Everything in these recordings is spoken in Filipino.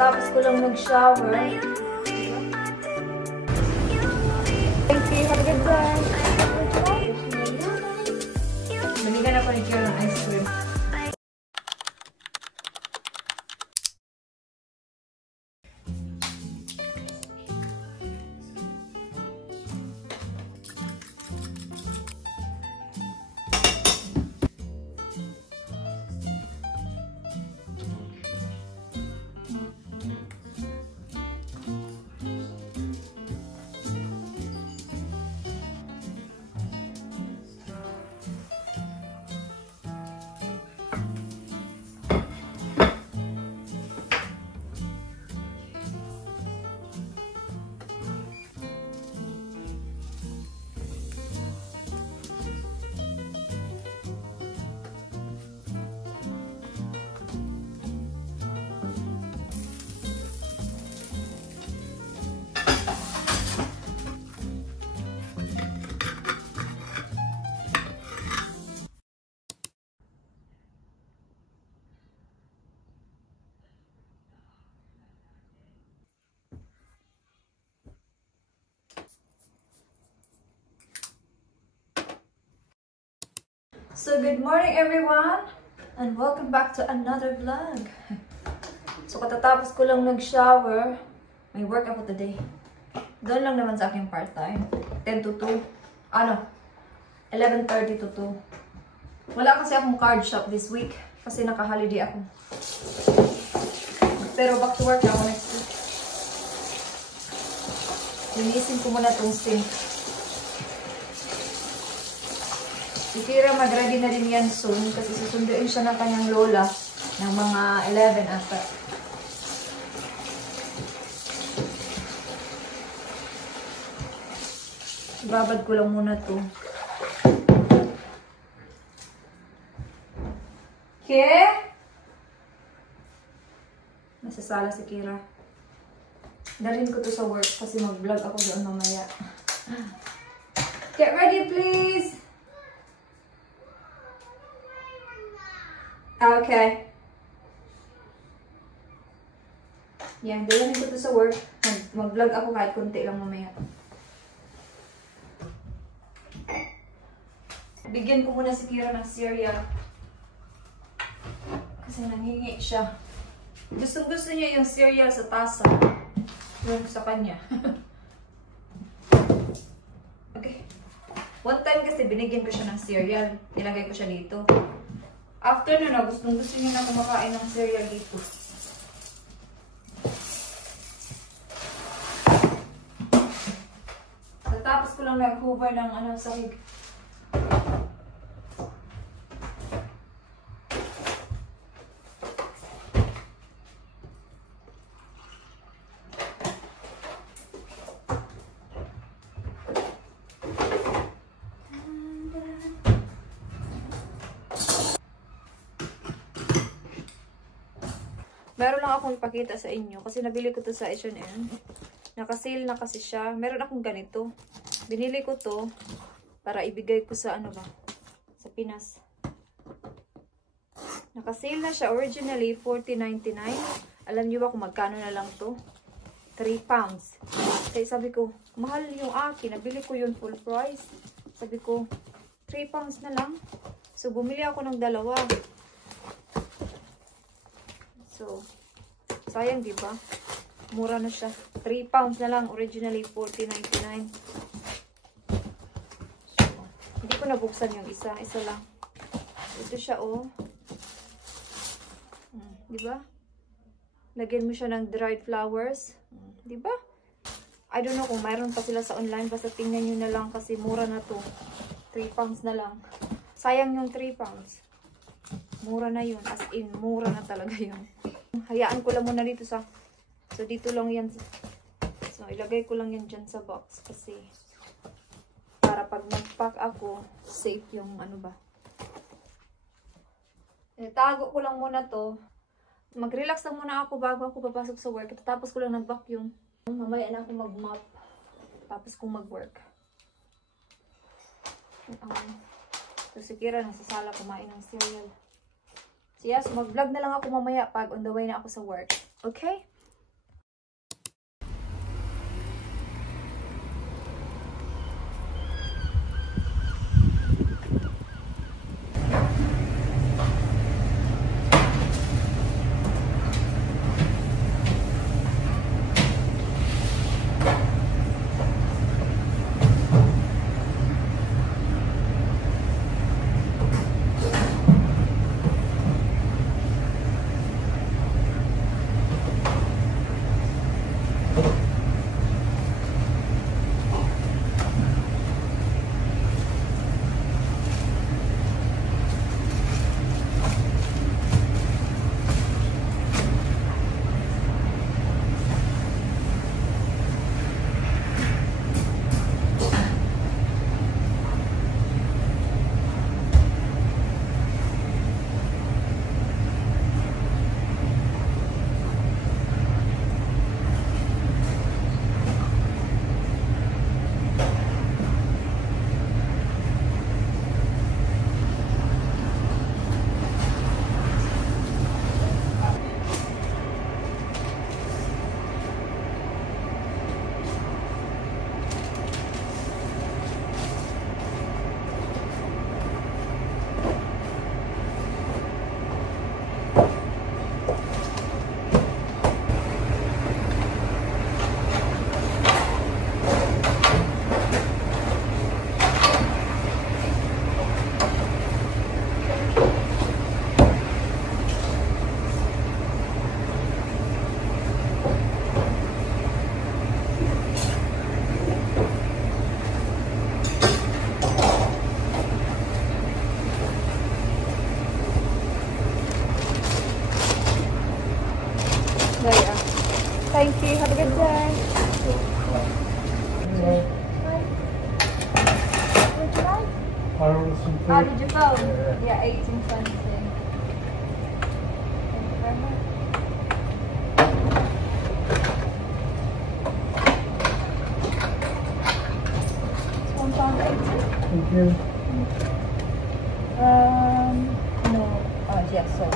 Tapos ko lang nag-shower. Thank you. Have a good day. Manigan ako ni Kira ng ice cream. So good morning everyone and welcome back to another vlog. So katatapos ko lang nag-shower, may work ako today. Doon lang naman sa aking part-time. 10 to 2. 11:30 to 2. Wala kasi akong card shop this week kasi naka-holiday ako. Pero back to work ako next week. Linisin ko muna tong sink. Si Kira mag-ready na din yan soon kasi susunduin siya ng kanyang lola ng mga 11 ata. Ibabad ko lang muna to. Nasa sala si Kira. Dalhin ko to sa work kasi mag-vlog ako doon mamaya. Get ready please! Okay. Yan, dalhin ko to sa work. Mag-vlog ako kahit konti lang mamaya. Bigyan ko muna si Kira ng cereal. Kasi nangingi siya. Gustong-gusto niya yung cereal sa tasa. Yung sa kanya. Okay. One time kasi binigyan ko siya ng cereal. Nilagay ko siya dito. After nun, gustong-gusto niya na kumakain ng cereal dito. Tapos ko lang nag-hover ng sahig. Meron lang akong ipakita sa inyo kasi nabili ko to sa H&M. Naka-sale na kasi siya. Meron akong ganito. Binili ko to para ibigay ko sa sa Pinas. Naka-sale na siya. Originally, $40.99. Alam niyo ba kung magkano na lang to? 3 pounds. Kaya sabi ko, mahal yung akin. Nabili ko yun full price. Sabi ko, 3 pounds na lang. So, bumili ako ng dalawa. So, sayang diba? Mura na siya. 3 pounds na lang. Originally, $40.99. So, hindi ko nabuksan yung isa. Isa lang. Ito siya, oh. Diba? Lagyan mo siya ng dried flowers. Diba? I don't know kung mayroon pa sila sa online. Basta tingnan nyo na lang kasi mura na to. 3 pounds na lang. Sayang yung 3 pounds. Mura na yun. As in, mura na talaga yun. Hayaan ko lang muna dito sa... So, dito lang yan. So, ilagay ko lang yan dyan sa box. Kasi, para pag mag-pack ako, safe yung Tago ko lang muna to. Mag-relax lang muna ako bago ako papasok sa work. Tapos ko lang nag-vacuum. Mamaya na ako mag-mop. Tapos kong mag-work. So, si Kira nasa sala kumain ng cereal. So, yes, mag-vlog na lang ako mamaya pag on the way na ako sa work. Okay? Gaya. Thank you. Have a good day. I ordered some food. Did you go? Yeah. Yeah, 18 cents. Thank you very much. It's £1.80. Thank you. No. Yes, sorry.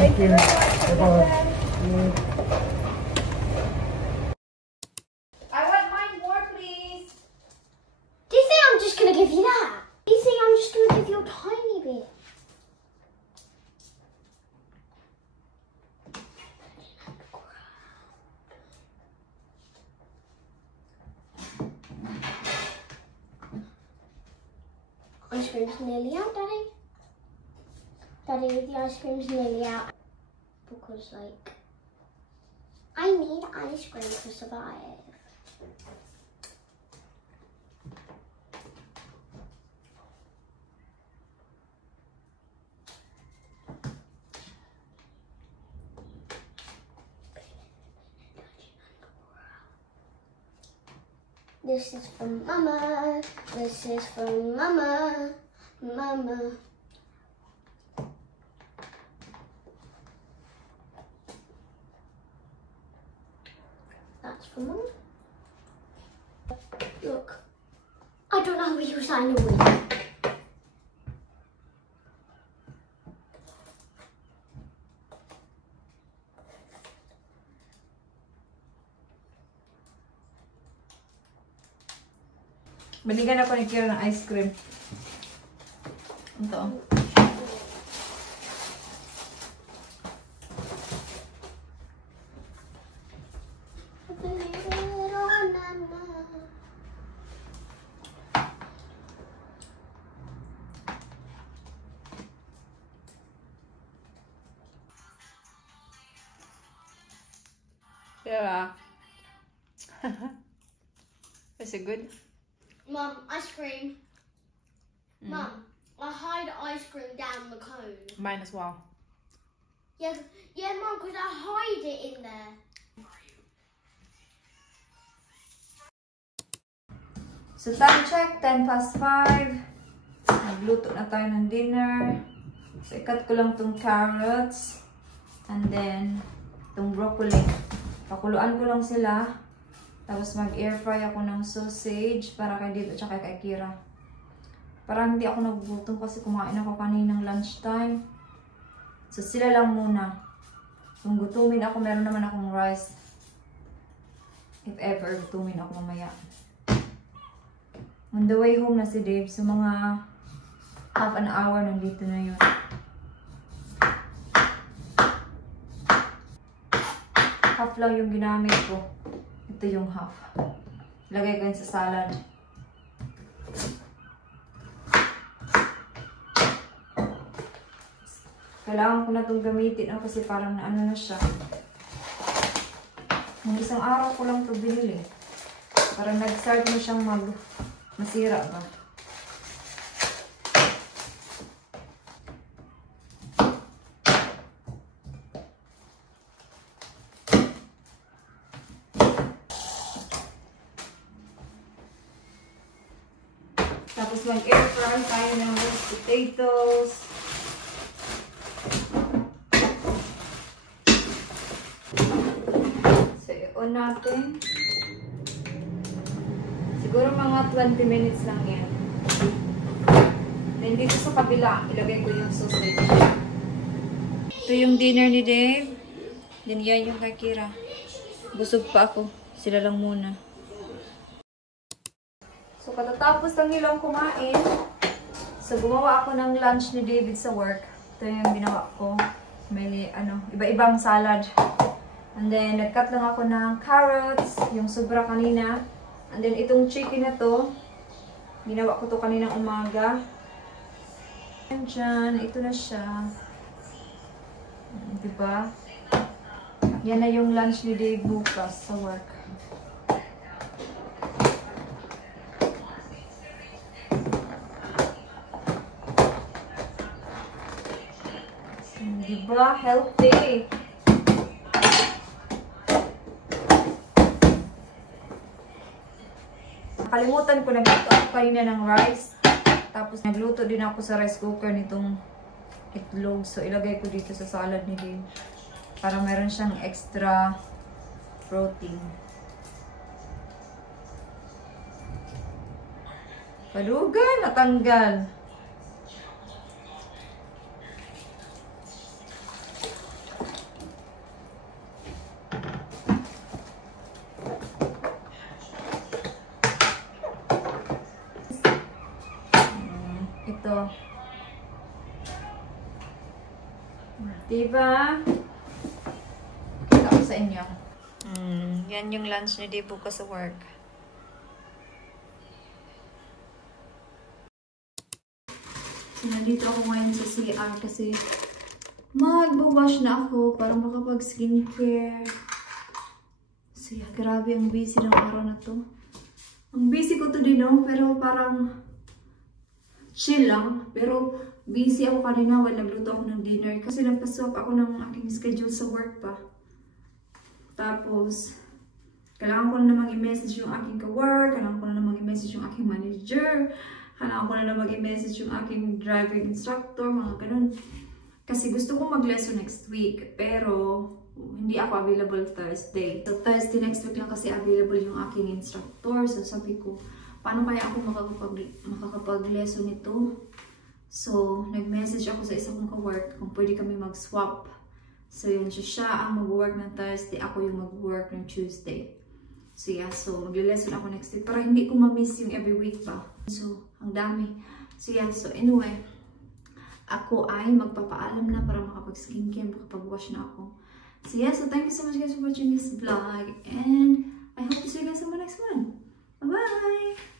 Thank you. Bye-bye. I want mine more, please. Do you think I'm just going to give you that? Do you think I'm just going to give you a tiny bit? Ice cream's nearly out, Daddy. Daddy, the ice cream's nearly out. Because, like, I need ice cream to survive. This is for Mama. This is for Mama. Mama. That's for Mama. Look, I don't know how to use that anyway. Binigyan ako ni Kira ng ice cream. Ito. Yeah. Is it good? Mum, ice cream. Mum, I hide ice cream down the cone. Mine as well. Yeah, Mum, because I hide it in there. So time check, 5:10. Nagluto na tayo ng dinner. So ikat ko lang tong carrots. And then, tong broccoli. Pakuluan ko lang sila. Tapos mag-air fry ako ng sausage para kay Dave at saka kay Kira. Para hindi ako nagugutom kasi kumain ako kaninang lunchtime. So sila lang muna. Kung gutumin ako, meron naman akong rice. If ever, gutumin ako mamaya. On the way home na si Dave. So mga half an hour nandito na yun. Half lang yung ginamit ko. Ito yung half. Lagay ko yun sa salad. Kailangan ko na itong gamitin kasi parang naano na siya. Ng isang araw ko lang ito binili. Parang nag-start na siyang masira ba. Tapos mag-air fry tayo ng roast potatoes. So, i-on natin. Siguro mga 20 minutes lang yan. Then dito sa kabila, ilagay ko yung sausage. Ito yung dinner ni Dave. Then yan yung kay Kira. Busog pa ako. Sila lang muna. So, katatapos lang nilang kumain. So, gumawa ako ng lunch ni David sa work. Ito yung ginawa ko. May, iba-ibang salad. And then, nag-cut lang ako ng carrots, yung sobra kanina. And then, itong chicken na to, ginawa ko to kaninang umaga. And dyan, ito na siya. Diba? Yan na yung lunch ni Dave bukas sa work. Diba? Healthy. Nakalimutan ko, nagluto ako kanina ng rice. Tapos nagluto din ako sa rice cooker nitong itlog. So ilagay ko dito sa salad ni Dave. Para meron siyang extra protein. Kadugan, natanggal. Ito. Diba? Kita ko sa inyo. Yan yung lunch ni Dave bukas sa work. So, nandito ako ngayon sa CR kasi magbawash na ako para makapag-skincare. So, yeah, grabe ang busy ng araw na to. Ang busy ko to din, no? Pero parang chill lang. Pero busy ako kanina while nagluto ako ng dinner kasi nagpaswap ako ng aking schedule sa work pa. Tapos, kailangan ko na namang i-message yung aking ka-work, kailangan ko na namang i-message yung aking manager, kailangan ko na namang i-message yung aking driving instructor, mga ganun. Kasi gusto kong mag-lesson next week, pero hindi ako available Thursday. So, Thursday next week lang kasi available yung aking instructor. So, sabi ko, paano kaya ako makakapag-lesson nito? So, nag-message ako sa isa kong ka-work kung pwede kami mag-swap. So, yun siya ang mag-work ng Thursday, ako yung mag-work ng Tuesday. So, yeah. So, mag-lesson ako next week para hindi ko ma-miss yung every week pa. So, ang dami. So, yeah. So, anyway, ako ay magpapaalam na para makapag-skincare, makapag-wash na ako. So, yeah. So, thank you so much guys for watching this vlog. And I hope to see you guys in my next one. Bye-bye!